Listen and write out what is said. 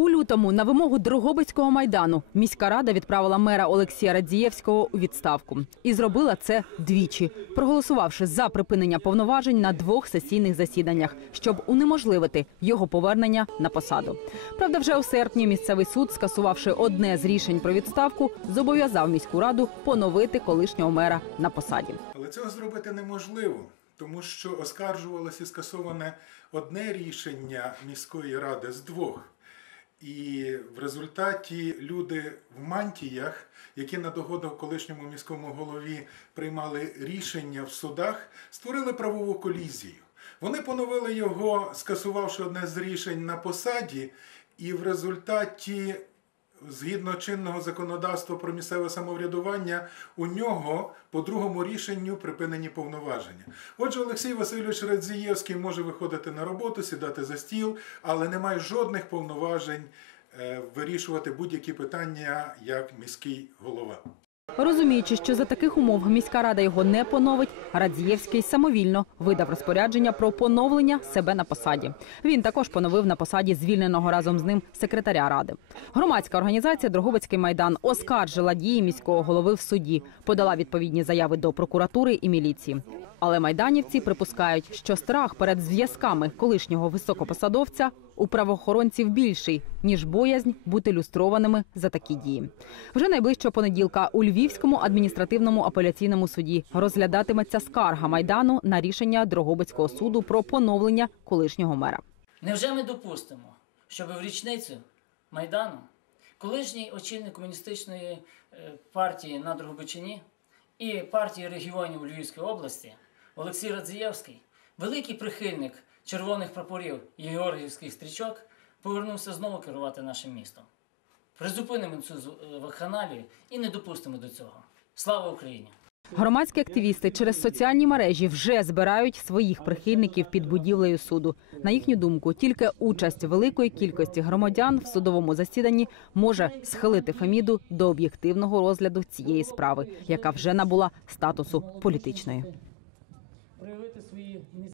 У лютому на вимогу Дрогобицького майдану міська рада відправила мера Олексія Радзієвського у відставку і зробила це двічі, проголосувавши за припинення повноважень на двох сесійних засіданнях, щоб унеможливити його повернення на посаду. Правда, вже у серпні місцевий суд, скасувавши одне з рішень про відставку, зобов'язав міську раду поновити колишнього мера на посаді. Але цього зробити неможливо, тому що оскаржувалося скасоване одне рішення міської ради з двох. І в результаті люди в мантіях, які на догоду колишньому міському голові приймали рішення в судах, створили правову колізію. Вони поновили його, скасувавши одне з рішень на посаді, і в результаті згідно чинного законодавства про місцеве самоврядування, у нього по другому рішенню припинені повноваження. Отже, Олексій Васильович Радзієвський може виходити на роботу, сідати за стіл, але не має жодних повноважень е, вирішувати будь-які питання як міський голова. Розуміючи, що за таких умов міська рада його не поновить, Радзієвський самовільно видав розпорядження про поновлення себе на посаді. Він також поновив на посаді звільненого разом з ним секретаря ради. Громадська організація Дрогобицький майдан оскаржила дії міського голови в суді, подала відповідні заяви до прокуратури і міліції. Але майданівці припускають, що страх перед зв'язками колишнього високопосадовця у правоохоронців більший ніж боязнь бути люстрованими за такі дії. Вже найближчого понеділка у Львівському адміністративному апеляційному суді розглядатиметься скарга майдану на рішення Дрогобицького суду про поновлення колишнього мера. Невже ми допустимо, щоб в річницю Майдану колишній очільник комуністичної е, партії на Дрогобичині і партії регіонів Львівської області Олексій Радзієвський, великий прихильник червоних прапорів і георгіївських стрічок, повернувся знову керувати нашим містом. Призупинимо цю е, вакханалію і не допустимо до цього. Слава Україні! Громадські активісти через соціальні мережі вже збирають своїх прихильників під будівлею суду. На їхню думку, тільки участь великої кількості громадян в судовому засіданні може схилити Феміду до об'єктивного розгляду цієї справи, яка вже набула статусу політичної проявити свої ініціативи.